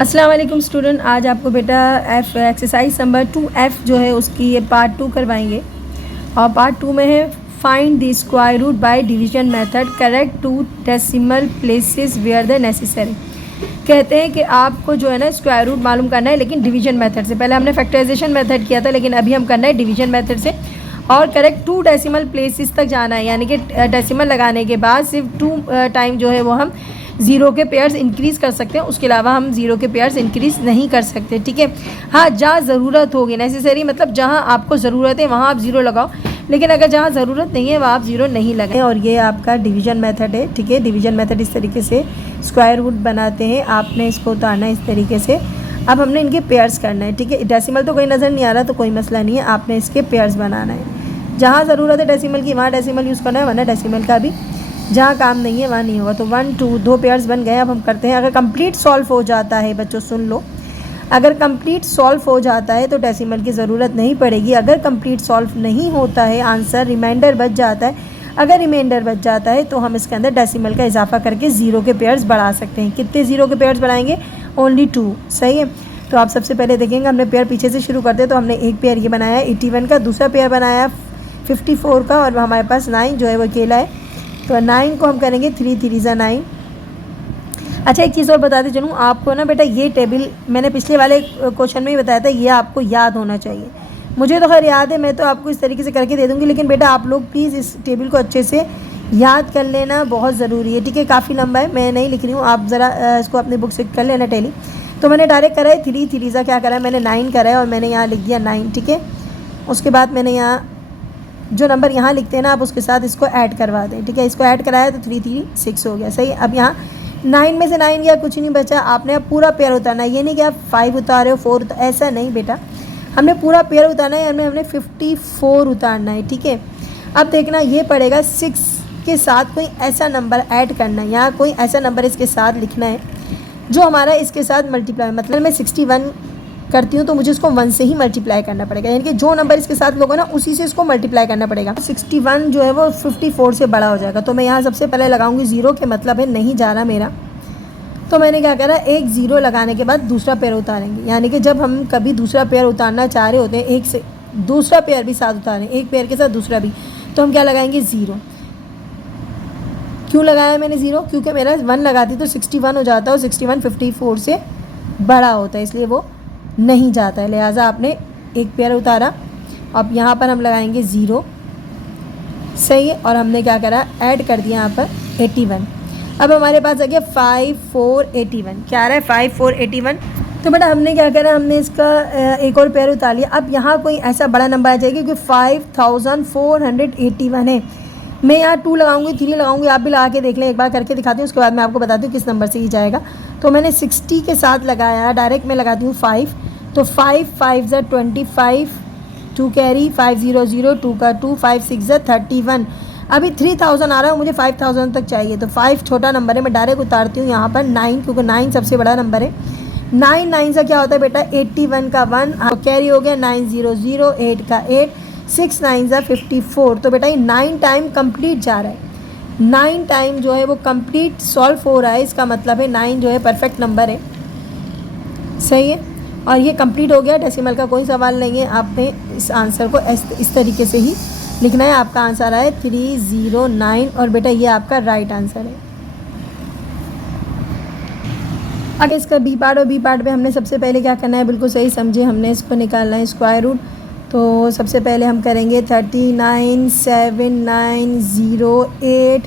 अस्सलाम वालेकुम स्टूडेंट, आज आपको बेटा एक्सरसाइज नंबर 2F जो है उसकी ये पार्ट 2 करवाएंगे। और पार्ट 2 में है find the square root by division method, correct to decimal places where the necessary. कहते हैं कि आपको जो है ना स्क्वायर रूट मालूम करना है, लेकिन डिवीजन मेथड से। पहले हमने फैक्टराइजेशन मेथड किया था, लेकिन अभी हम करना है डिवीजन मेथड से। और करेक्ट 2 डेसिमल प्लेसेस तक जाना है, यानी कि डेसिमल लगाने के बाद सिर्फ 2 टाइम जो है वो हम ज़ीरो के पेयर्स इंक्रीज़ कर सकते हैं, उसके अलावा हम ज़ीरो के पेयर्स इंक्रीज़ नहीं कर सकते। ठीक है, हाँ, जहाँ ज़रूरत होगी, नेसेसरी मतलब जहाँ आपको ज़रूरत है वहाँ आप ज़ीरो लगाओ, लेकिन अगर जहाँ ज़रूरत नहीं है वहाँ आप ज़ीरो नहीं लगाएं। और ये आपका डिवीजन मेथड है। ठीक है, डिवीजन मेथड इस तरीके से स्क्वायर रूट बनाते हैं, आपने इसको उतारना है इस तरीके से। अब हमने इनके पेयर्स करना है। ठीक है, डेसिमल तो कोई नज़र नहीं आ रहा तो कोई मसला नहीं है, आपने इसके पेयर्स बनाना है। जहाँ ज़रूरत है डेसिमल की वहाँ डेसिमल यूज़ करना है, वरना डेसिमल का भी जहाँ काम नहीं है वहाँ नहीं होगा। तो 1 2 2 पेयर्स बन गए। अब हम करते हैं, अगर कंप्लीट सॉल्व हो जाता है, बच्चों सुन लो, अगर कंप्लीट सॉल्व हो जाता है तो डेसिमल की ज़रूरत नहीं पड़ेगी। अगर कंप्लीट सॉल्व नहीं होता है, आंसर रिमाइंडर बच जाता है, अगर रिमाइंडर बच जाता है तो हम इसके अंदर डेसिमल का इजाफा करके ज़ीरो के पेयर्स बढ़ा सकते हैं। कितने ज़ीरो के पेयर्स बढ़ाएंगे? ओनली 2। सही है, तो आप सबसे पहले देखेंगे, हमने पेयर पीछे से शुरू करते हैं। तो हमने एक पेयर ये बनाया 81 का, दूसरा पेयर बनाया 54 का, और हमारे पास 9 जो है वो अकेला है। तो 9 को हम करेंगे 3 3 ज़ा 9। अच्छा, एक चीज़ और बताते चलूँ आपको ना बेटा, ये टेबल मैंने पिछले वाले क्वेश्चन में ही बताया था, ये आपको याद होना चाहिए। मुझे तो खैर याद है, मैं तो आपको इस तरीके से करके दे दूँगी, लेकिन बेटा आप लोग प्लीज़ इस टेबल को अच्छे से याद कर लेना, बहुत ज़रूरी है। ठीक है, काफ़ी लंबा है, मैं नहीं लिख रही हूँ, आप ज़रा इसको अपनी बुक से कर लेना टेली। तो मैंने डायरेक्ट करा है 3 3 ज़ा क्या करा है, मैंने 9 करा है और मैंने यहाँ लिख दिया 9। ठीक है, उसके बाद मैंने यहाँ जो नंबर यहाँ लिखते हैं ना, आप उसके साथ इसको ऐड करवा दें। ठीक है, इसको ऐड कराया तो 3 3 6 हो गया। सही, अब यहाँ 9 में से 9 गया, कुछ नहीं बचा। आपने अब पूरा पेयर उतारना है, ये नहीं कि आप 5 उतारे हो 4 ऐसा नहीं बेटा, हमने पूरा पेयर उतारना है, हमने 54 उतारना है। ठीक है, अब देखना ये पड़ेगा 6 के साथ कोई ऐसा नंबर ऐड करना है, यहाँ कोई ऐसा नंबर इसके साथ लिखना है जो हमारा इसके साथ मल्टीप्लाई, मतलब मैं 61 करती हूँ तो मुझे इसको 1 से ही मल्टीप्लाई करना पड़ेगा, यानी कि जो नंबर इसके साथ लोगे ना उसी से इसको मल्टीप्लाई करना पड़ेगा। 61 जो है वो 54 से बड़ा हो जाएगा। तो मैं यहाँ सबसे पहले लगाऊंगी 0 के मतलब है नहीं जा रहा मेरा। तो मैंने क्या करा, एक 0 लगाने के बाद दूसरा पेयर उतारेंगे, यानी कि जब हम कभी दूसरा पेयर उतारना चाह रहे होते हैं, एक से दूसरा पेयर भी साथ उतारें, एक पेयर के साथ दूसरा भी, तो हम क्या लगाएंगे? 0। क्यों लगाया मैंने 0? क्योंकि मेरा 1 लगाती तो 61 हो जाता है, और 61 54 से बड़ा होता है, इसलिए वो नहीं जाता है, लिहाजा आपने एक पेयर उतारा। अब यहाँ पर हम लगाएंगे 0। सही है, और हमने क्या करा, ऐड कर दिया यहाँ पर 81। अब हमारे पास आ गया 5481। क्या आ रहा है? 5481। तो बेटा हमने क्या करा, हमने इसका एक और पेयर उतार लिया। अब यहाँ कोई ऐसा बड़ा नंबर आ जाएगा, क्योंकि 5481 है। मैं यहाँ 2 लगाऊंगी, 3 लगाऊंगी, आप भी लगा के देख लें, एक बार करके दिखाती हूँ, उसके बाद मैं आपको बताती हूँ किस नंबर से ही जाएगा। तो मैंने 60 के साथ लगाया, डायरेक्ट मैं लगाती हूँ 5। तो 5 5 ज़ा 25, 2 कैरी, 5 0 0, 2 का 2, 5 6 ज़ा 31। अभी 3000 आ रहा है, मुझे 5000 तक चाहिए। तो 5 छोटा नंबर है, मैं डायरेक्ट उतारती हूँ यहाँ पर 9, क्योंकि 9 सबसे बड़ा नंबर है। 9 9 सा क्या होता है बेटा? 81 का 1, कैरी हो गया 9 0 0, 8 का 8, 6 9 ज़ा 54। तो बेटा ये 9 टाइम कंप्लीट जा रहा है, 9 टाइम जो है वो कंप्लीट सॉल्व हो रहा है, इसका मतलब है 9 जो है परफेक्ट नंबर है। सही है, और ये कंप्लीट हो गया, डेसिमल का कोई सवाल नहीं है। आपने इस आंसर को इस तरीके से ही लिखना है। आपका आंसर आया 309, और बेटा ये आपका राइट आंसर है। अगर इसका बी पार्ट, और बी पार्ट में हमने सबसे पहले क्या करना है, बिल्कुल सही समझे, हमने इसको निकालना है स्क्वायर रूट। तो सबसे पहले हम करेंगे 39 7 9 0 8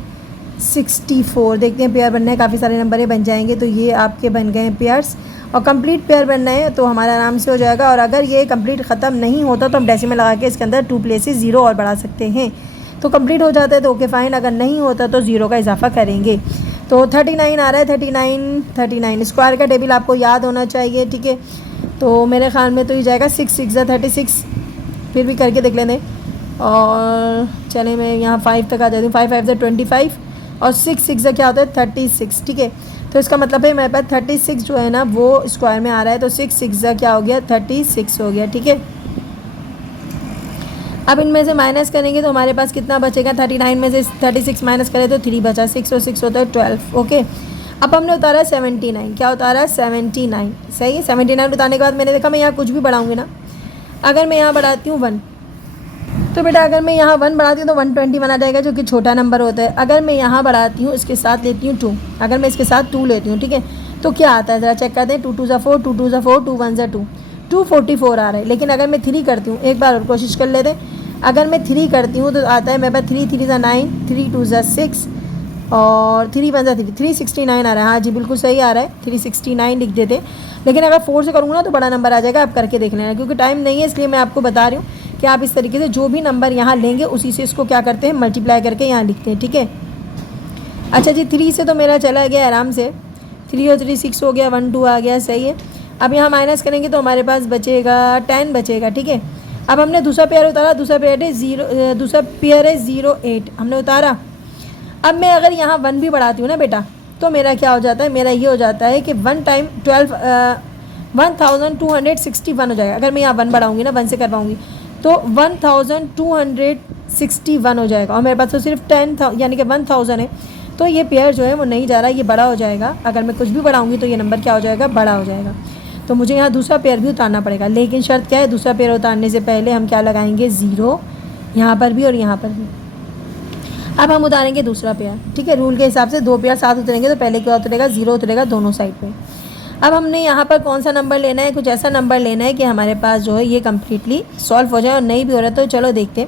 64। देखते हैं पेयर बनना है, काफ़ी सारे नंबर है, बन जाएंगे। तो ये आपके बन गए हैं पेयर्स, और कंप्लीट पेयर बनना है तो हमारा आराम से हो जाएगा। और अगर ये कंप्लीट ख़त्म नहीं होता तो हम डेसिमल लगा के इसके अंदर 2 प्लेसेस 0 और बढ़ा सकते हैं। तो कंप्लीट हो जाता है तो ओके फाइन, अगर नहीं होता तो 0 का इजाफा करेंगे। तो 39 आ रहा है, 39 स्क्वायर का टेबल आपको याद होना चाहिए। ठीक है, तो मेरे ख्याल में तो ये जाएगा 6 6 ज़ा 36। फिर भी करके देख लेने, और चले मैं यहाँ 5 तक आ जाती हूँ। 5 5 ज़ा 25, और 6 6 ज़ा क्या होता है? 36। ठीक है, तो इसका मतलब है मेरे पास 36 जो है ना वो स्क्वायर में आ रहा है। तो 6 6 ज़ा क्या हो गया? 36 हो गया। ठीक है, अब इनमें से माइनस करेंगे तो हमारे पास कितना बचेगा? 39 में से 36 माइनस करें तो 3 बचा, 6 और 6 होता है 12। ओके, अब हमने उतारा 79, क्या उतारा 79, सही है। 79 उतारने के बाद मैंने देखा मैं यहाँ कुछ भी बढ़ाऊँगी ना, अगर मैं यहाँ बढ़ाती हूँ 1, तो बेटा अगर मैं यहाँ 1 बढ़ाती हूँ तो 121 आ जाएगा, जो कि छोटा नंबर होता है। अगर मैं यहाँ बढ़ाती हूँ, इसके साथ लेती हूँ 2, अगर मैं इसके साथ 2 लेती हूँ, ठीक है, तो क्या आता है ज़रा चेक करते हैं। 2 2 4, 2 2 4, 2 1 2, 244 आ रहा है। लेकिन अगर मैं 3 करती हूँ, एक बार और कोशिश कर लेते हैं, अगर मैं 3 करती हूँ तो आता है मेरे पास 3 3 9, 3 2 6 और 3 1 3, 369 आ रहा है। हाँ जी बिल्कुल सही आ रहा है, 369 लिख देते। लेकिन अगर 4 से करूँगा ना तो बड़ा नंबर आ जाएगा, आप करके देख लेना, क्योंकि टाइम नहीं है इसलिए मैं आपको बता रही हूँ कि आप इस तरीके से जो भी नंबर यहाँ लेंगे उसी से इसको क्या करते हैं, मल्टीप्लाई करके यहाँ लिखते हैं, ठीक है। अच्छा जी 3 से तो मेरा चला गया आराम से, 3 और 3 6 हो गया, 1 2 आ गया, सही है। अब यहाँ माइनस करेंगे तो हमारे पास बचेगा 10 बचेगा, ठीक है। अब हमने दूसरा पेयर उतारा, दूसरा पेयर है 0 8 हमने उतारा। अब मैं अगर यहाँ 1 भी बढ़ाती हूँ ना बेटा, तो मेरा क्या हो जाता है, मेरा ये हो जाता है कि 1 टाइम 1261 हो जाएगा। अगर मैं यहाँ 1 बढ़ाऊँगी ना, 1 से करवाऊँगी तो 1261 हो जाएगा, और मेरे पास तो सिर्फ 10 यानी कि 1000 है, तो ये पेयर जो है वो नहीं जा रहा, ये बड़ा हो जाएगा। अगर मैं कुछ भी बढ़ाऊँगी तो ये नंबर क्या हो जाएगा, बड़ा हो जाएगा। तो मुझे यहाँ दूसरा पेयर भी उतारना पड़ेगा, लेकिन शर्त क्या है, दूसरा पेयर उतारने से पहले हम क्या लगाएंगे, 0 यहाँ पर भी और यहाँ पर भी। अब हम उतारेंगे दूसरा पेयर, ठीक है। रूल के हिसाब से 2 पेयर साथ उतरेंगे तो पहले क्या उतरेगा, 0 उतरेगा दोनों साइड पे। अब हमने यहाँ पर कौन सा नंबर लेना है, कुछ ऐसा नंबर लेना है कि हमारे पास जो है ये कम्प्लीटली सॉल्व हो जाए, और नहीं भी हो रहा तो चलो देखते हैं,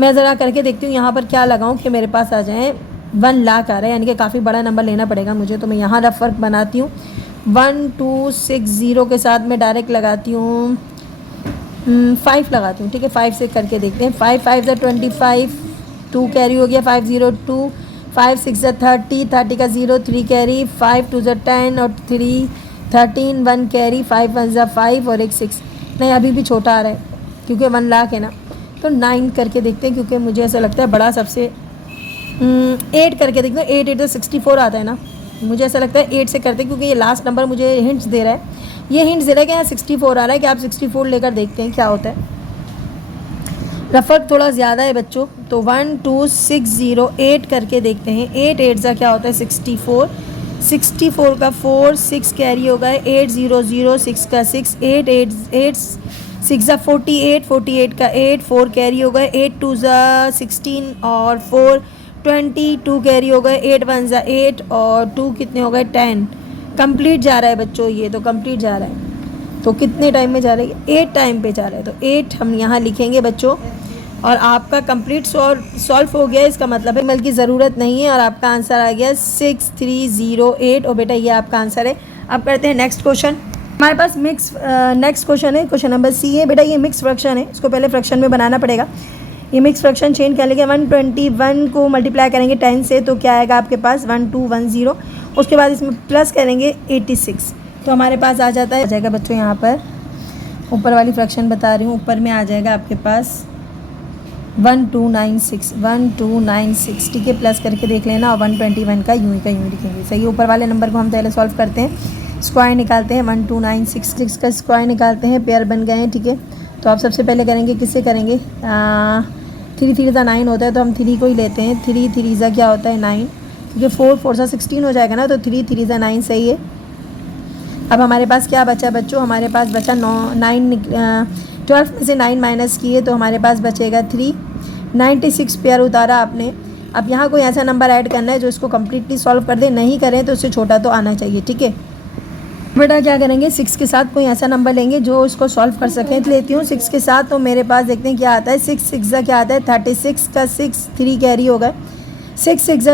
मैं ज़रा करके देखती हूँ यहाँ पर क्या लगाऊँ कि मेरे पास आ जाए 1 लाख आ रहा है, यानी कि काफ़ी बड़ा नंबर लेना पड़ेगा मुझे। तो मैं यहाँ रफ वर्क बनाती हूँ, 1260 के साथ मैं डायरेक्ट लगाती हूँ 5 लगाती हूँ, ठीक है। 5 से करके देखते हैं, 5 5 25, 2 कैरी हो गया, 5 0 2, 5 6 30, 30 का 0 3 कैरी, 5 2 10 और 3 13, 1 कैरी, 5 1 5 और एक 6, नहीं अभी भी छोटा आ रहा है क्योंकि 1 लाख है ना, तो 9 करके देखते हैं, क्योंकि मुझे ऐसा लगता है बड़ा सबसे 8 करके देखते हैं। 8 8 तो 64 आता है ना, मुझे ऐसा लगता है 8 से करते हैं, क्योंकि ये लास्ट नंबर मुझे हिंट्स दे रहा है, ये हिंट्स दे रहा है कि यहाँ 64 आ रहा है, कि आप 64 लेकर देखते हैं क्या होता है। रफक थोड़ा ज़्यादा है बच्चों, तो 1 2 6 0 8 करके देखते हैं। 8 8 सा क्या होता है, 64, 64 का 4 6 कैरी होगा, 8 0 0 6 का 6, 8 8 8 6 48, 48 का 8 4 कैरी होगा, 8 2 16 और 4 22 कैरी हो गए, 8 1 8 और 2 कितने हो गए, 10। कंप्लीट जा रहा है बच्चों, ये तो कंप्लीट जा रहा है। तो कितने टाइम में जा रहा है, 8 टाइम पे जा रहा है, तो 8 हम यहाँ लिखेंगे बच्चों, और आपका कंप्लीट सॉल्व हो गया, इसका मतलब है मल की ज़रूरत नहीं है, और आपका आंसर आ गया 6308। और बेटा ये आपका आंसर है। अब करते हैं नेक्स्ट क्वेश्चन। हमारे पास नेक्स्ट क्वेश्चन है, क्वेश्चन नंबर सी है। बेटा ये मिक्स फ्रैक्शन है, इसको पहले फ्रैक्शन में बनाना पड़ेगा। ये मिक्स फ्रैक्शन चेंज कर लेंगे, 121 को मल्टीप्लाई करेंगे 10 से, तो क्या आएगा आपके पास 1210। उसके बाद इसमें प्लस करेंगे 86, तो हमारे पास आ जाएगा बच्चों, यहाँ पर ऊपर वाली फ्रैक्शन बता रही हूँ, ऊपर में आ जाएगा आपके पास 1296, ठीक है। प्लस करके देख लेना, और 121 का यूँ लिखेंगे, सही। ऊपर वाले नंबर को हम पहले सॉल्व करते हैं, स्क्वायर निकालते हैं, 12966 का स्क्वायर निकालते हैं, पेयर बन गए हैं, ठीक है। तो आप सबसे पहले करेंगे, किससे करेंगे, 3 3 9 होता है, तो हम 3 को ही लेते हैं। 3 3 क्या होता है 9, क्योंकि 4 4 16 हो जाएगा ना, तो 3 3 9 सही है। अब हमारे पास क्या बचा बच्चों, हमारे पास बचा 12 में से 9 माइनस किए तो हमारे पास बचेगा 3। 96 पेयर उतारा आपने। अब यहाँ कोई ऐसा नंबर ऐड करना है जो इसको कम्प्लीटली सॉल्व कर दे, नहीं करें तो उससे छोटा तो आना चाहिए, ठीक है। बेटा क्या करेंगे, 6 के साथ कोई ऐसा नंबर लेंगे जो इसको सॉल्व कर सकें। तो लेती हूँ 6 के साथ, तो मेरे पास देखते हैं क्या आता है। 6 6 क्या आता है, 36 का 6 3 कैरी होगा, 6 6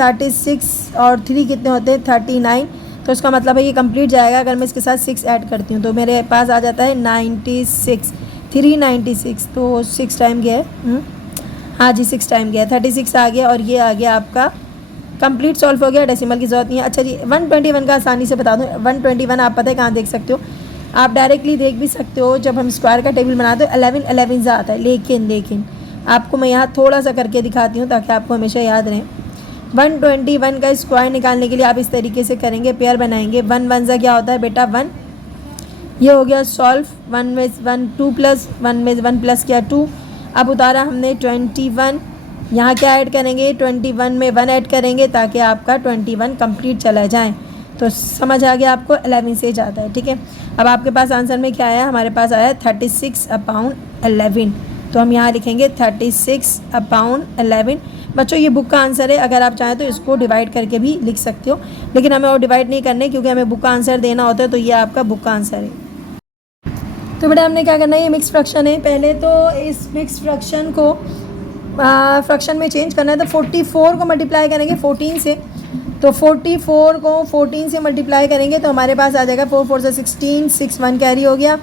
36 और 3 कितने होते हैं 39, तो इसका मतलब है ये कंप्लीट जाएगा। अगर मैं इसके साथ 6 ऐड करती हूँ तो मेरे पास आ जाता है 96, 396, तो 6 टाइम गया है, हाँ जी 6 टाइम गया है, 36 आ गया, और ये आ गया आपका कंप्लीट सॉल्व हो गया, डेसिमल की ज़रूरत नहीं है। अच्छा जी 121 का आसानी से बता दूँ, 121 आप पता है कहाँ देख सकते हो, आप डायरेक्टली देख भी सकते हो, जब हम स्क्वायर का टेबल बनाते हो 11 11 आता है, लेकिन आपको मैं यहाँ थोड़ा सा करके दिखाती हूँ ताकि आपको हमेशा याद रहे। 121 का स्क्वायर निकालने के लिए आप इस तरीके से करेंगे, पेयर बनाएंगे। 1 1 क्या होता है बेटा 1, ये हो गया सॉल्व। 1 में 1 2 प्लस 1 में 1 प्लस क्या 2। अब उतारा हमने 21, यहाँ क्या ऐड करेंगे, 21 में 1 ऐड करेंगे ताकि आपका 21 कंप्लीट चला जाए। तो समझ आ गया आपको, 11 से ज़्यादा है, ठीक है। अब आपके पास आंसर में क्या आया, हमारे पास आया 36/11। तो हम यहाँ लिखेंगे 36/11। बच्चों ये बुक का आंसर है, अगर आप चाहें तो इसको डिवाइड करके भी लिख सकते हो, लेकिन हमें और डिवाइड नहीं करने क्योंकि हमें बुक का आंसर देना होता है। तो ये आपका बुक का आंसर है। तो बेटा हमने क्या करना है, ये मिक्स फ्रैक्शन है। पहले तो इस मिक्स फ्रैक्शन को फ्रैक्शन में चेंज करना है। तो 44 को मल्टीप्लाई करेंगे 14 से, तो 44 को 14 से मल्टीप्लाई करेंगे तो हमारे पास आ जाएगा 4 4 से 16, 6 1 कैरी हो गया,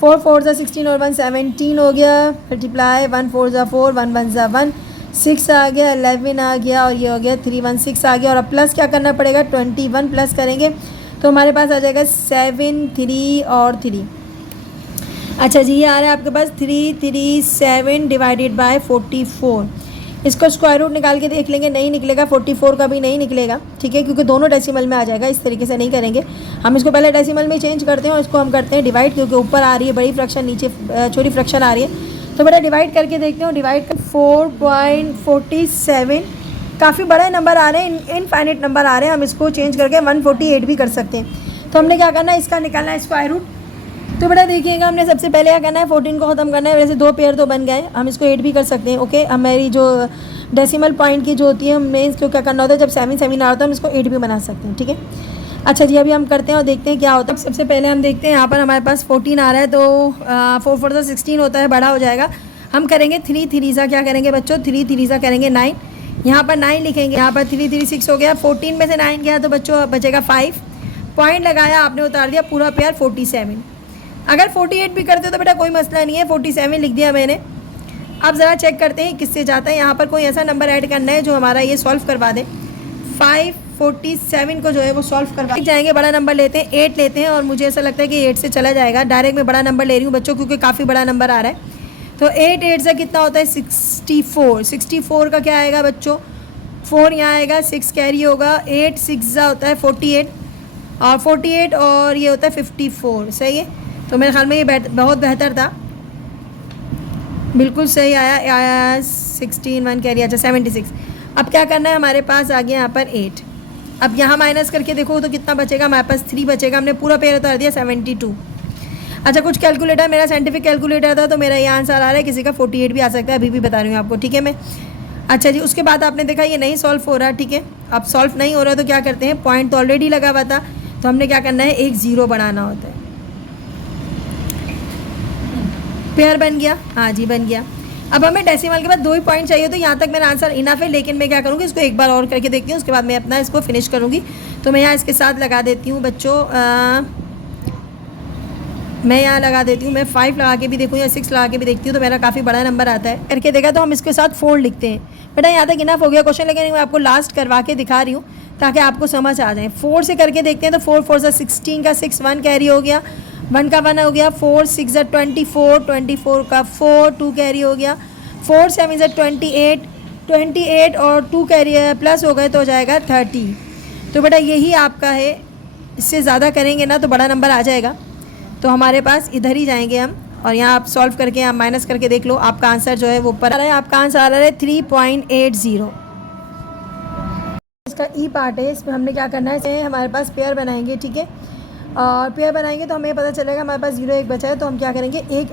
4 4 से 16 और 1 17 हो गया, मल्टीप्लाई 1 4 ज़ा 4, 1 1 ज़ा 1, 6 आ गया, 11 आ गया और ये हो गया 316 आ गया। और अब प्लस क्या करना पड़ेगा, 21 प्लस करेंगे तो हमारे पास आ जाएगा 7 3 और 3। अच्छा जी, ये आ रहा है आपके पास 337 डिवाइडेड बाय 44। इसको स्क्वायर रूट निकाल के देख लेंगे, नहीं निकलेगा, 44 का भी नहीं निकलेगा, ठीक है, क्योंकि दोनों डेसिमल में आ जाएगा। इस तरीके से नहीं करेंगे, हम इसको पहले डेसिमल में चेंज करते हैं और इसको हम करते हैं डिवाइड, क्योंकि ऊपर आ रही है बड़ी फ्रैक्शन, नीचे छोटी फ्रैक्शन आ रही है। तो बेटा डिवाइड करके देखते हो, डिवाइड कर 4.47, काफ़ी बड़ा नंबर आ रहे हैं, इनफाइनाइट नंबर आ रहे हैं, हम इसको चेंज करके 148 भी कर सकते हैं। तो हमने क्या करना है, इसका निकालना है स्क्वायर रूट। तो बेटा देखिएगा, हमने सबसे पहले क्या करना है, 14 को ख़त्म करना है। वैसे 2 पेयर तो बन गए, हम इसको 8 भी कर सकते हैं, ओके। हमारी जो डेसिमल पॉइंट की जो होती है, हमें इसको क्या करना होता है, जब 7 7 आ रहा होता है हम इसको 8 भी बना सकते हैं, ठीक है। अच्छा जी, अभी हम करते हैं और देखते हैं क्या होता है। सबसे पहले हम देखते हैं, यहाँ पर हमारे पास 14 आ रहा है, तो 4 4 से 16 होता है, बड़ा हो जाएगा। हम करेंगे 3 3 सा, क्या करेंगे बच्चों, 3 3 सा करेंगे 9, यहाँ पर 9 लिखेंगे, यहाँ पर 3 3 6 हो गया, 14 में से 9 गया तो बच्चों बचेगा 5, पॉइंट लगाया आपने, उतार दिया पूरा पेयर 47। अगर 48 भी करते तो बेटा कोई मसला नहीं है, 47 लिख दिया मैंने। अब ज़रा चेक करते हैं किससे जाता है, यहाँ पर कोई ऐसा नंबर ऐड करना है जो हमारा ये सॉल्व करवा दे। 547 को जो है वो सॉल्व करवा जाएंगे, बड़ा नंबर लेते हैं, 8 लेते हैं, और मुझे ऐसा लगता है कि 8 से चला जाएगा। डायरेक्ट मैं बड़ा नंबर ले रही हूँ बच्चों, क्योंकि काफ़ी बड़ा नंबर आ रहा है। तो 8 8 से कितना होता है, 64। 64 का क्या आएगा बच्चों, 4 यहाँ आएगा, 6 कैरी होगा, 8 6 ज़ा होता है 48, और 48 और ये होता है 54, सही है। तो मेरे ख्याल में ये बहुत बेहतर था, बिल्कुल सही आया 16 1 कैरी, अच्छा 76। अब क्या करना है, हमारे पास आ गया यहाँ पर 8। अब यहाँ माइनस करके देखो तो कितना बचेगा, हमारे पास 3 बचेगा, हमने पूरा पेयर उतार दिया 72। अच्छा, कुछ कैलकुलेटर, मेरा साइंटिफिक कैलकुलेटर था तो मेरा ये आंसर आ रहा है, किसी का 48 भी आ सकता है, अभी भी बता रही हूँ आपको, ठीक है मैं। अच्छा जी, उसके बाद आपने देखा ये नहीं सॉल्व हो रहा, ठीक है। अब सॉल्व नहीं हो रहा तो क्या करते हैं, पॉइंट तो ऑलरेडी लगा हुआ था, तो हमने क्या करना है, एक 0 बढ़ाना होता है। पेयर बन गया, हाँ जी बन गया। अब हमें डेसिमल के बाद 2 ही पॉइंट चाहिए, तो यहाँ तक मेरा आंसर इनफ है, लेकिन मैं क्या करूँगी, इसको एक बार और करके देखती हूँ, उसके बाद मैं अपना इसको फिनिश करूँगी। तो मैं यहाँ इसके साथ लगा देती हूँ बच्चों, मैं यहाँ लगा देती हूँ, मैं 5 लगा के भी देखूँ या 6 लगा के भी देखती हूँ, तो मेरा काफ़ी बड़ा नंबर आता है। करके देखा तो हम इसके साथ 4 लिखते हैं। बेटा यहाँ तक इनफ हो गया क्वेश्चन, लेकिन मैं आपको लास्ट करवा के दिखा रही हूँ ताकि आपको समझ आ जाए। 4 से करके देखते हैं, तो 4 4 से 16 का 6 1 कैरी हो गया, 1 का 1 हो गया, 4 6 24, 24 का 4 2 कैरी हो गया, 4 7 28, 28 और 2 कैरी प्लस हो गए तो हो जाएगा 30। तो बेटा यही आपका है, इससे ज़्यादा करेंगे ना तो बड़ा नंबर आ जाएगा, तो हमारे पास इधर ही जाएंगे हम। और यहाँ आप सॉल्व करके आप माइनस करके देख लो, आपका आंसर जो है वो ऊपर आ रहा है, आपका आंसर आ रहा है 3.80। इसका ई पार्ट है, इसमें हमने क्या करना है, हमारे पास पेयर बनाएंगे, ठीक है। और पेयर बनाएंगे तो हमें पता चलेगा हमारे पास 0 1 बचा है, तो हम क्या करेंगे, एक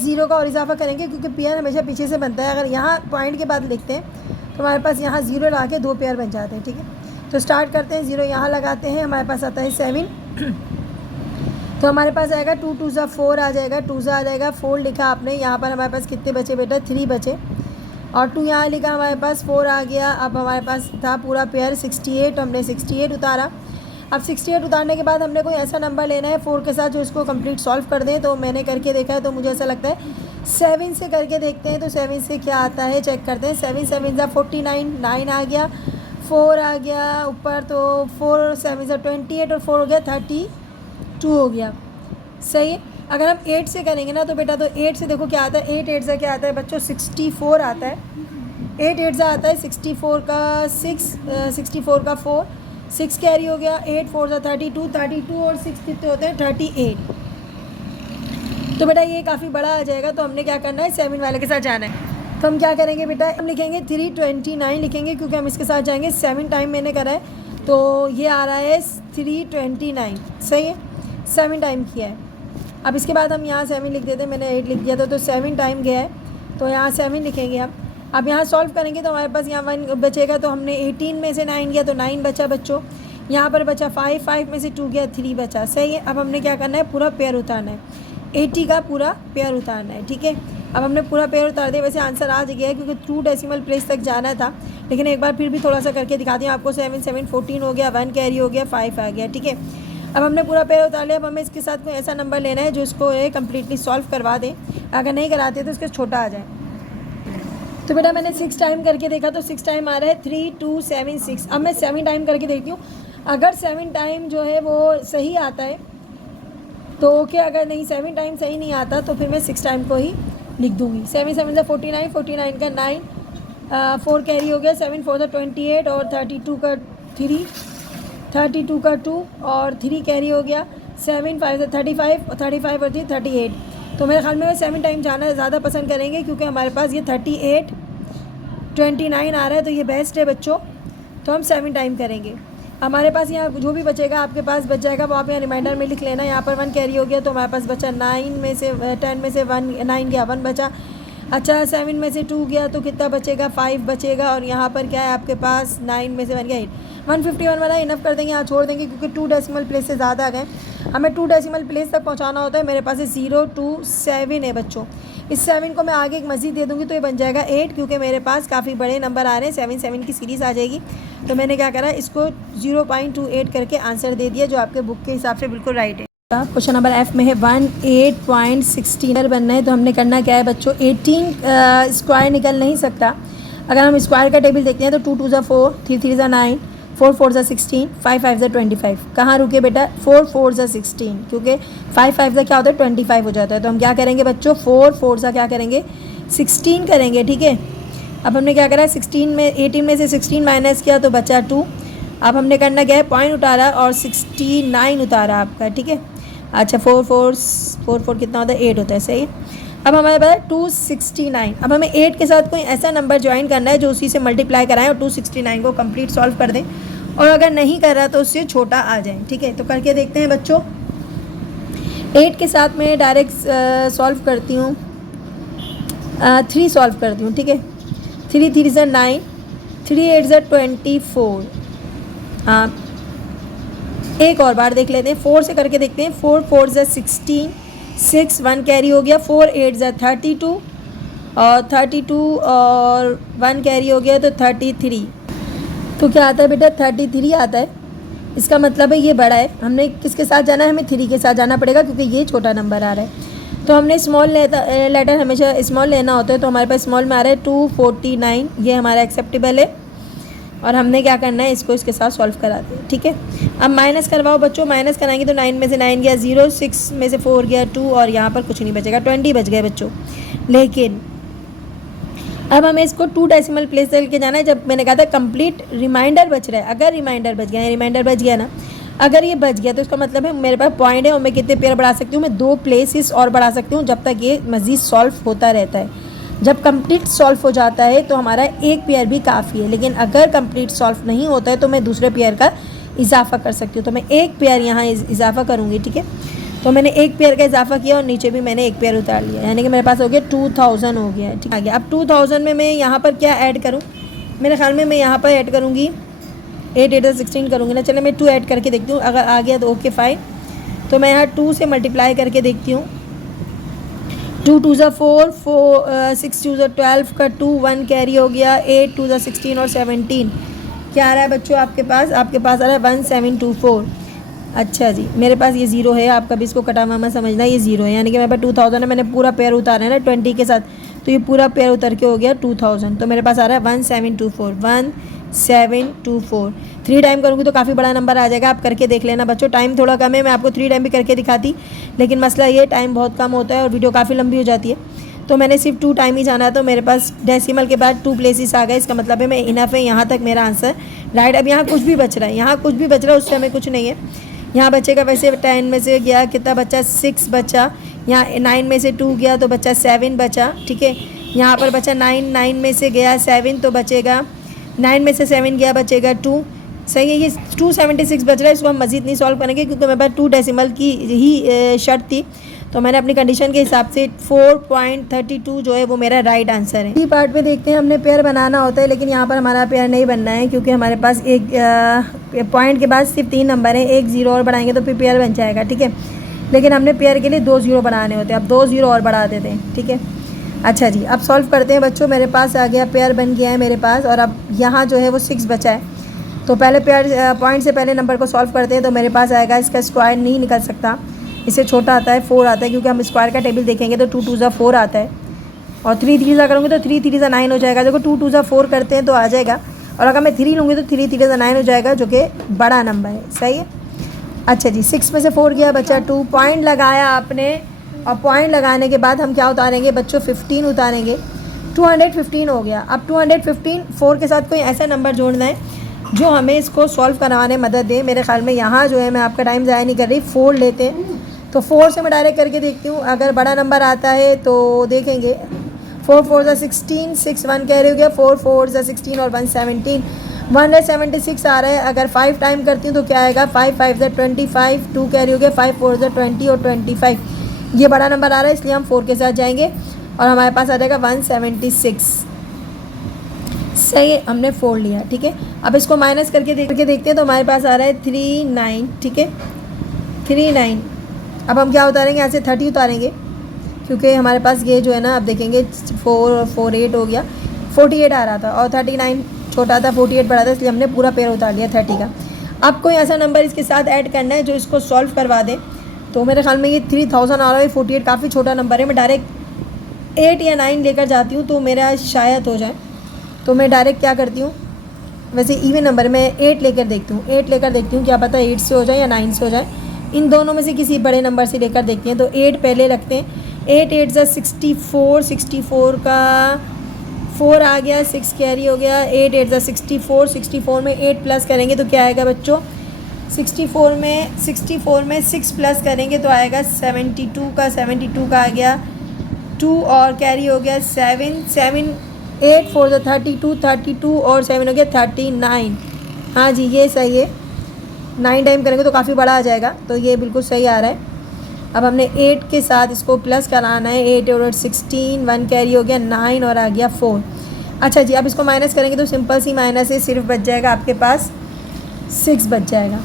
0 का और इजाफा करेंगे, क्योंकि पेयर हमेशा पीछे से बनता है। अगर यहाँ पॉइंट के बाद लिखते हैं तो हमारे पास यहाँ 0 लगा के 2 पेयर बन जाते हैं, ठीक है। तो स्टार्ट करते हैं, 0 यहाँ लगाते हैं, हमारे पास आता है 7, तो हमारे पास आएगा 2 2 ज़ा 4 आ जाएगा, 2 ज़ा आ जाएगा, 4 लिखा आपने, यहाँ पर हमारे पास कितने बचे बेटा, 3 बचे, और 2 यहाँ लिखा, हमारे पास 4 आ गया। अब हमारे पास था पूरा पेयर 68, हमने 68 उतारा। अब 68 उतारने के बाद हमने कोई ऐसा नंबर लेना है 4 के साथ जो इसको कंप्लीट सॉल्व कर दें। तो मैंने करके देखा है, तो मुझे ऐसा लगता है 7 से करके देखते हैं, तो 7 से क्या आता है चेक करते हैं। 7 7 ज़ा 49, 9 आ गया, 4 आ गया ऊपर, तो 4 7 ज़ा 28 और 4 हो गया 32 हो गया, सही है। अगर हम 8 से करेंगे ना तो बेटा, तो 8 से देखो क्या आता है, 8 8 ज़ा क्या आता है बच्चों, 64 आता है। 8 8 ज़ा आता है 64 का 6, 64 का 4, 6 कैरी हो गया, 8 4 ज़ा 32, 32 और 6 कितने होते हैं 38। तो बेटा ये काफ़ी बड़ा आ जाएगा, तो हमने क्या करना है, 7 वाले के साथ जाना है। तो हम क्या करेंगे बेटा, हम लिखेंगे 329 लिखेंगे, क्योंकि हम इसके साथ जाएंगे 7 टाइम मैंने करा है, तो ये आ रहा है 329, सही है, 7 टाइम किया है। अब इसके बाद हम यहाँ 7 लिख देते हैं, मैंने 8 लिख दिया था, तो 7 टाइम गया है, तो यहाँ 7 लिखेंगे। अब यहाँ सॉल्व करेंगे तो हमारे पास यहाँ 1 बचेगा, तो हमने 18 में से 9 गया तो 9 बचा बच्चों, यहाँ पर बचा 5 में से 2 गया 3 बचा, सही है। अब हमने क्या करना है, पूरा पेयर उतारना है, 80 का पूरा पेयर उतारना है, ठीक है। अब हमने पूरा पेयर उतार दिया, वैसे आंसर आ गया है क्योंकि 2 डेसिमल प्लेस तक जाना था, लेकिन एक बार फिर भी थोड़ा सा करके दिखाती हूँ आपको। 7 7 14 हो गया, 1 कैरी हो गया, 5 आ गया, ठीक है। अब हमने पूरा पेयर उतार लिया। अब हमें इसके साथ कोई ऐसा नंबर लेना है जो इसको कम्प्लीटली सॉल्व करवा दें, अगर नहीं कराते तो इसके छोटा आ जाए। तो बेटा मैंने 6 टाइम करके देखा, तो 6 टाइम आ रहा है 3 2 7 6। अब मैं 7 टाइम करके देखती हूँ, अगर 7 टाइम जो है वो सही आता है तो ओके, अगर नहीं 7 टाइम सही नहीं आता तो फिर मैं 6 टाइम को ही लिख दूँगी। 7 7 49, 49 का 9, 4 कैरी हो गया, 7 4 28 और 32 का 3, 32 का 2 और 3 कैरी हो गया, 7 5 35 और 35 और 3 38। तो मेरे ख्याल में 7 टाइम जाना ज़्यादा पसंद करेंगे, क्योंकि हमारे पास ये 38 29 आ रहा है, तो ये बेस्ट है बच्चों। तो हम 7 टाइम करेंगे। हमारे पास यहाँ जो भी बचेगा आपके पास बच जाएगा, वो आप यहाँ रिमाइंडर में लिख लेना। यहाँ पर 1 कैरी हो गया, तो हमारे पास बचा 9 में से 10 में से 1 9 गया, 1 बचा। अच्छा 7 में से 2 गया तो कितना बचेगा, 5 बचेगा। और यहाँ पर क्या है आपके पास, 9 में से 1 गया 8, 151 वाला इनफ कर देंगे, यहाँ छोड़ देंगे क्योंकि 2 डेसिमल प्लेस से ज़्यादा आ गए। हमें 2 डेसिमल प्लेस तक पहुँचाना होता है। मेरे पास 0 2 7 है बच्चों। इस 7 को मैं आगे एक मज़ीद दे दूँगी तो ये बन जाएगा 8, क्योंकि मेरे पास काफ़ी बड़े नंबर आ रहे हैं, 7 7 की सीरीज़ आ जाएगी। तो मैंने क्या करा, इसको 0.28 करके आंसर दे दिया, जो आपके बुक के हिसाब से बिल्कुल राइट है। क्वेश्चन नंबर F में है 18.16 बनना है। तो हमने करना क्या है बच्चों, 18 स्क्वायर निकल नहीं सकता। अगर हम स्क्वायर का टेबल देखते हैं तो 2 2 ज़ा 4, 3 3 ज़ा 9, 4 4 ज़ा 16, 5 5 ज़ा 25। कहाँ रुके बेटा, 4 4 ज़ा 16, क्योंकि 5 5 ज़ा क्या होता है 25 हो जाता है। तो हम क्या करेंगे बच्चों, 4 4 ज़ा क्या करेंगे 16 करेंगे, ठीक है। अब हमने क्या करा, 18 में से 16 माइनस किया तो बचा 2। अब हमने करना क्या है, पॉइंट उतारा और 69 उतारा आपका, ठीक है। अच्छा 4 4 कितना होता है, 8 होता है, सही है। अब हमारे पास 269। अब हमें 8 के साथ कोई ऐसा नंबर ज्वाइन करना है जो उसी से मल्टीप्लाई कराएं और 269 को कंप्लीट सॉल्व कर दें, और अगर नहीं कर रहा तो उससे छोटा आ जाए, ठीक है। तो करके देखते हैं बच्चों। 8 के साथ मैं डायरेक्ट सॉल्व करती हूँ, 3 सॉल्व करती हूँ, ठीक है। 3 3 ज़ा 9, 3 8 ज़ा 24। हाँ एक और बार देख लेते हैं, 4 से करके देखते हैं। 4 4 ज़ा 16, 6 1 कैरी हो गया, 4 8 ज़ा 32 और 32 और 1 कैरी हो गया तो 33। तो क्या आता है बेटा, 33 आता है। इसका मतलब है ये बड़ा है। हमने किसके साथ जाना है, हमें 3 के साथ जाना पड़ेगा, क्योंकि ये छोटा नंबर आ रहा है। तो हमने स्मॉल लेटर हमेशा स्मॉल लेना होता है, तो हमारे पास स्मॉल में आ रहा है 249, ये हमारा एक्सेप्टेबल है। और हमने क्या करना है, इसको इसके साथ सॉल्व करा दें, ठीक है। अब माइनस करवाओ बच्चों, माइनस कराएंगे तो 9 में से 9 गया 0, 6 में से 4 गया 2 और यहाँ पर कुछ नहीं बचेगा, 20 बच गए बच्चों। लेकिन अब हमें इसको 2 डेसिमल प्लेस तक लेके जाना है। जब मैंने कहा था कंप्लीट रिमाइंडर बच रहा है, अगर रिमाइंडर बच गया ना, अगर ये बच गया तो इसका मतलब है मेरे पास पॉइंट है और मैं कितने पेयर बढ़ा सकती हूँ, मैं 2 प्लेसेस और बढ़ा सकती हूँ, जब तक ये मज़ीद सॉल्व होता रहता है। जब कंप्लीट सॉल्व हो जाता है तो हमारा एक पेयर भी काफ़ी है, लेकिन अगर कंप्लीट सॉल्व नहीं होता है तो मैं दूसरे पेयर का इजाफा कर सकती हूँ। तो मैं एक पेयर यहाँ इजाफा करूँगी, ठीक है। तो मैंने एक पेयर का इजाफा किया और नीचे भी मैंने एक पेयर उतार लिया, यानी कि मेरे पास हो गया 2000 हो गया, ठीक है। अब 2000 में मैं यहाँ पर क्या ऐड करूँ, मेरे ख्याल में मैं यहाँ पर ऐड करूँगी 8 8 16 करूँगी ना। चले मैं 2 ऐड करके देखती हूँ, अगर आ गया तो ओके फाइन। तो मैं यहाँ 2 से मल्टीप्लाई करके देखती हूँ। 2 2 ज़ा 4, 6 2 ज़ा 12 का 2, 1 कैरी हो गया, 8 2 ज़ा 16 और 17 क्या आ रहा है बच्चों आपके पास आ रहा है 1724। अच्छा जी, मेरे पास ये 0 है, आप कभी इसको कटा मामा समझना, ये 0 है, यानी कि मेरे पास 2000 है। मैंने पूरा पेयर उतारा है ना 20 के साथ, तो ये पूरा पेयर उतर के हो गया 2000। तो मेरे पास आ रहा है 1724, 1724। 3 टाइम करूँगी तो काफ़ी बड़ा नंबर आ जाएगा, आप करके देख लेना बच्चों। टाइम थोड़ा कम है, मैं आपको 3 टाइम भी करके दिखाती, लेकिन मसला ये टाइम बहुत कम होता है और वीडियो काफ़ी लंबी हो जाती है। तो मैंने सिर्फ 2 टाइम ही जाना है, तो मेरे पास डेसिमल के बाद 2 प्लेसेस आ गए। इसका मतलब है मैं इनफ है, यहाँ तक मेरा आंसर राइट। अब यहाँ कुछ भी बच रहा है, उससे हमें कुछ नहीं है। यहाँ बचेगा वैसे 10 में से गया कितना बचा, 6 बचा। यहाँ 9 में से 2 गया तो बचा 7 बचा, ठीक है। यहाँ पर बचा 9, 9 में से गया 7 तो बचेगा 9 में से 7 गया बचेगा 2। सही है, ये 276 बच रहा है। इसको हम मज़ीद नहीं सॉल्व करेंगे क्योंकि मेरे पास 2 डेसिमल की ही शर्त थी, तो मैंने अपनी कंडीशन के हिसाब से 4.32 जो है वो मेरा राइट आंसर है। इसी पार्ट पे देखते हैं, हमने पेयर बनाना होता है लेकिन यहाँ पर हमारा पेयर नहीं बनना है क्योंकि हमारे पास एक पॉइंट के बाद सिर्फ 3 नंबर हैं, एक 0 और बढ़ाएंगे तो फिर पेयर बन जाएगा। ठीक है, लेकिन हमने पेयर के लिए 2 0 बनाने होते हैं, अब 2 0 और बढ़ा देते हैं। ठीक है, अच्छा जी, अब सॉल्व करते हैं बच्चों। मेरे पास आ गया, पेयर बन गया है मेरे पास, और अब यहाँ जो है वो 6 बचा है। तो पहले पेयर पॉइंट से पहले नंबर को सॉल्व करते हैं। तो मेरे पास आएगा, इसका स्क्वायर नहीं निकल सकता, इससे छोटा आता है 4 आता है, क्योंकि हम स्क्वायर का टेबल देखेंगे तो 2 2 4 आता है, और 3 3 करूँगी तो 3 3 9 हो जाएगा। देखो 2 2 4 करते हैं तो आ जाएगा, और अगर मैं 3 लूँगी तो 3 3 9 हो जाएगा, जो कि बड़ा नंबर है। सही है, अच्छा जी, 6 में से 4 गया, बचा 2। पॉइंट लगाया आपने, और पॉइंट लगाने के बाद हम क्या उतारेंगे बच्चों, 15 उतारेंगे। 215 हो गया। अब 215 4 के साथ कोई ऐसा नंबर जोड़ना है जो हमें इसको सॉल्व करवाने में मदद दे। मेरे ख्याल में यहाँ जो है, मैं आपका टाइम ज़ाया नहीं कर रही, 4 लेते हैं। तो 4 से मैं डायरेक्ट करके देखती हूँ, अगर बड़ा नंबर आता है तो देखेंगे। 4 4 16, 6 1 कैरी हो गया, 4 4 16 और 1 17, 176 आ रहा है। अगर 5 टाइम करती हूँ तो क्या आएगा, 5 5 25, 2 कैरी हो गया, 5 4 20 और 25। ये बड़ा नंबर आ रहा है, इसलिए हम 4 के साथ जाएंगे और हमारे पास आ जाएगा 176। सही है, हमने 4 लिया। ठीक है, अब इसको माइनस करके देखते हैं तो हमारे पास आ रहा है 39। ठीक है, 39। अब हम क्या उतारेंगे, यहाँ से 30 उतारेंगे, क्योंकि हमारे पास ये जो है ना, अब देखेंगे 4 और 4 8 हो गया, 48 आ रहा था और 39 छोटा था, 48 बड़ा था, इसलिए हमने पूरा पेयर उतार लिया 30 का। अब कोई ऐसा नंबर इसके साथ ऐड करना है जो इसको सॉल्व करवा दे। तो मेरे ख्याल में ये 3000 आ रहा है, 48 काफ़ी छोटा नंबर है। मैं डायरेक्ट 8 या 9 लेकर जाती हूँ तो मेरा शायद हो जाए। तो मैं डायरेक्ट क्या करती हूँ, वैसे इवन नंबर में 8 लेकर देखती हूँ, 8 लेकर देखती हूँ, क्या पता 8 से हो जाए या 9 से हो जाए। इन दोनों में से किसी बड़े नंबर से लेकर देखते हैं। तो 8 पहले रखते हैं। 8 8 64, 64 का 4 आ गया, 6 कैरी हो गया। 8 8 64, 64 में 8 प्लस करेंगे तो क्या आएगा बच्चों, 64 में 6 प्लस करेंगे तो आएगा 72 का, 72 का आ गया 2 और कैरी हो गया 7 7, 8 4 32, 32 और 7 हो गया 39। हाँ जी, ये सही है। 9 टाइम करेंगे तो काफ़ी बड़ा आ जाएगा, तो ये बिल्कुल सही आ रहा है। अब हमने 8 के साथ इसको प्लस कराना है। 8 और 16, 1 कैरी हो गया 9 और आ गया 4। अच्छा जी, अब इसको माइनस करेंगे तो सिंपल सी माइनस है, सिर्फ बच जाएगा आपके पास 6 बच जाएगा।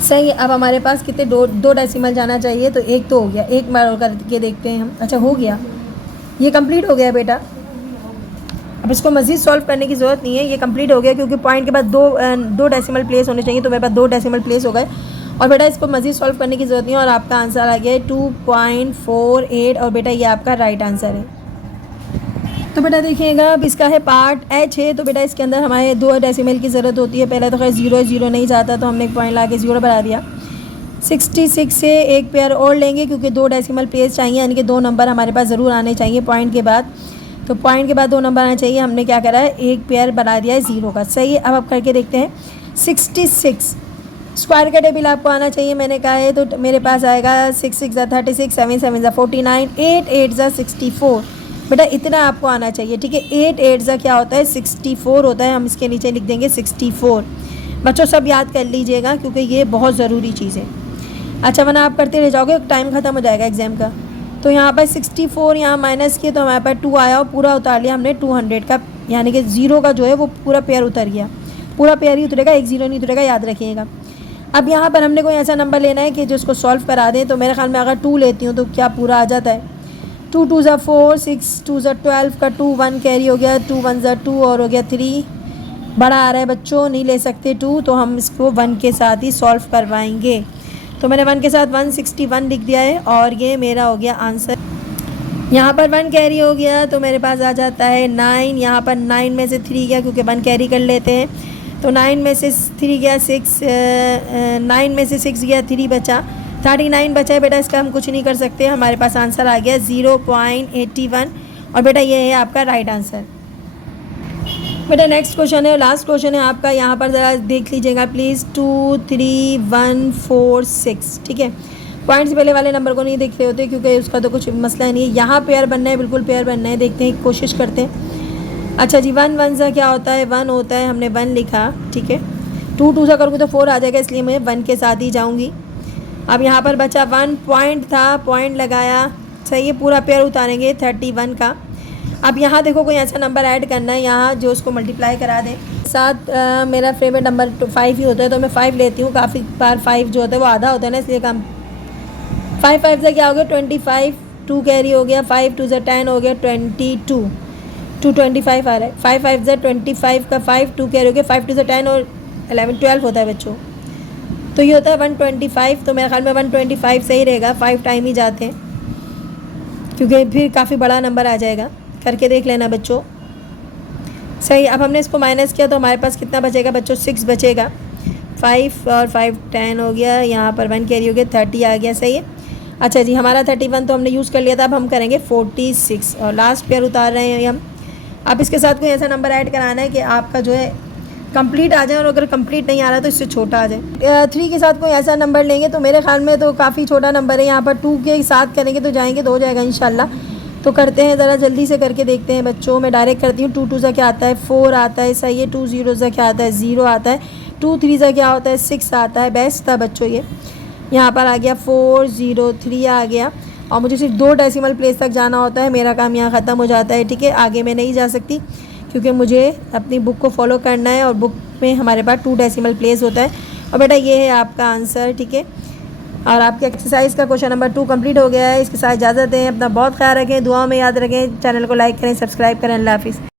सही है, अब हमारे पास कितने दो डेसिमल जाना चाहिए, तो एक तो हो गया, एक बार और करके देखते हैं हम। अच्छा, हो गया, ये कंप्लीट हो गया बेटा। अब इसको मज़ीद सॉल्व करने की ज़रूरत नहीं है, ये कंप्लीट हो गया, क्योंकि पॉइंट के बाद दो डेसिमल प्लेस होने चाहिए, तो मेरे पास 2 डेसिमल प्लेस हो गए। और बेटा इसको मज़ीद सॉल्व करने की ज़रूरत नहीं है, और आपका आंसर आ गया है 2.48, और बेटा ये आपका राइट आंसर है। तो बेटा देखिएगा, अब इसका है पार्ट एच है, तो बेटा इसके अंदर हमारे 2 डेसिमल की ज़रूरत होती है। पहले तो खैर 0 नहीं जाता, तो हमने एक पॉइंट ला के 0 बढ़ा दिया। 66 से एक पेयर और लेंगे, क्योंकि 2 डेसिमल प्लेस चाहिए, यानी कि 2 नंबर हमारे पास ज़रूर आने चाहिए पॉइंट के बाद। तो पॉइंट के बाद 2 नंबर आने चाहिए, हमने क्या करा है, एक पेयर बना दिया है 0 का। सही है, अब आप करके देखते हैं। 66 स्क्वायर का टेबल आपको आना चाहिए, मैंने कहा है, तो मेरे पास आएगा 6 6 36, 7 7 49, 8 8 64। बेटा इतना आपको आना चाहिए। ठीक है, 8 8 क्या होता है, 64 होता है। हम इसके नीचे लिख देंगे 64। बच्चों सब याद कर लीजिएगा, क्योंकि ये बहुत ज़रूरी चीज़ है। अच्छा, वरना आप करते रह जाओगे, टाइम ख़त्म हो जाएगा एग्ज़ाम का। तो यहाँ पर 64 यहाँ माइनस किए तो हमारे पास 2 आया, और पूरा उतार लिया हमने 200 का, यानी कि 0 का जो है वो पूरा पेयर उतर गया। पूरा पेयर ही उतरेगा, एक 0 नहीं उतरेगा, याद रखिएगा। अब यहाँ पर हमने कोई ऐसा नंबर लेना है कि जो उसको सॉल्व करा दें। तो मेरे ख्याल में अगर 2 लेती हूँ तो क्या पूरा आ जाता है। 2 2 4, 6 2 12 का 2, 1 कैरी हो गया, 2 1 2 और हो गया 3। बड़ा आ रहा है बच्चों, नहीं ले सकते 2, तो हम इसको 1 के साथ ही सॉल्व करवाएंगे। तो मैंने 1 के साथ 161 लिख दिया है, और ये मेरा हो गया आंसर। यहाँ पर 1 कैरी हो गया तो मेरे पास आ जाता है 9। यहाँ पर 9 में से 3 गया, क्योंकि 1 कैरी कर लेते हैं, तो 9 में से 3 गया 6, 9 में से 6 गया, 3 बचा, 39 बचा है। बेटा इसका हम कुछ नहीं कर सकते, हमारे पास आंसर आ गया 0.81, और बेटा ये है आपका राइट आंसर। बेटा नेक्स्ट क्वेश्चन है, लास्ट क्वेश्चन है आपका, यहाँ पर ज़रा देख लीजिएगा प्लीज़। 2 3 1 4 6, ठीक है। पॉइंट से पहले वाले नंबर को नहीं देख रहे होते क्योंकि उसका तो कुछ मसला नहीं है। यहाँ पेयर बनना है, बिल्कुल पेयर बनना है। देखते हैं, कोशिश करते हैं। अच्छा जी, 1 1 सा क्या होता है? 1 होता है, हमने 1 लिखा, ठीक है। 2 2 सा करूँगी तो 4 आ जाएगा, इसलिए मैं 1 के साथ ही जाऊँगी। अब यहाँ पर बचा 1 पॉइंट था, पॉइंट लगाया, सही है। पूरा पेयर उतारेंगे 31 का। अब यहाँ देखो कोई ऐसा नंबर ऐड करना है यहाँ जो उसको मल्टीप्लाई करा दें साथ। मेरा फेवरेट नंबर 5 ही होता है, तो मैं 5 लेती हूँ। काफ़ी बार 5 जो होता है वो आधा होता है ना, इसलिए काम 5 5 से क्या हो गया? 25, 2 कैरी हो गया, 5 2 से 10 हो गया, 22, 225 आ रहा है। 5 5 से 25 का 5, 2 कैरी हो गया, 5 2 से 10 और 11 12 होता है बच्चों। तो ये होता है 125। तो मेरे ख्याल में 125 सही रहेगा, 5 टाइम ही जाते हैं क्योंकि फिर काफ़ी बड़ा नंबर आ जाएगा। करके देख लेना बच्चों, सही। अब हमने इसको माइनस किया तो हमारे पास कितना बचेगा बच्चों? 6 बचेगा। 5 और 5 10 हो गया, यहाँ पर 1 कैरी हो गया, 30 आ गया, सही है। अच्छा जी, हमारा 31 तो हमने यूज़ कर लिया था। अब हम करेंगे 46 और लास्ट पेयर उतार रहे हैं हम। अब इसके साथ कोई ऐसा नंबर ऐड कराना है कि आपका जो है कंप्लीट आ जाए, और अगर कंप्लीट नहीं आ रहा तो इससे छोटा आ जाए। 3 के साथ कोई ऐसा नंबर लेंगे तो मेरे ख्याल में तो काफ़ी छोटा नंबर है। यहाँ पर 2 के साथ करेंगे तो जाएंगे तो हो जाएगा इंशाल्लाह। तो करते हैं, ज़रा जल्दी से करके देखते हैं बच्चों। मैं डायरेक्ट करती हूँ। 2 2 सा क्या आता है? 4 आता है, सही है। 2 0 सा क्या आता है? 0 आता है। 2 3 सा क्या होता है? 6 आता है। बेस्ट था बच्चों ये। यहाँ पर आ गया 4 0 3 आ गया, और मुझे सिर्फ 2 डेसिमल प्लेस तक जाना होता है। मेरा काम यहाँ ख़त्म हो जाता है, ठीक है। आगे मैं नहीं जा सकती क्योंकि मुझे अपनी बुक को फॉलो करना है, और बुक में हमारे पास 2 डेसिमल प्लेस होता है। और बेटा ये है आपका आंसर, ठीक है। और आपके एक्सरसाइज का क्वेश्चन नंबर 2 कंप्लीट हो गया है। इसके साथ इजाज़त दें। अपना बहुत ख्याल रखें, दुआओं में याद रखें। चैनल को लाइक करें, सब्सक्राइब करें। अल्लाह हाफिज़।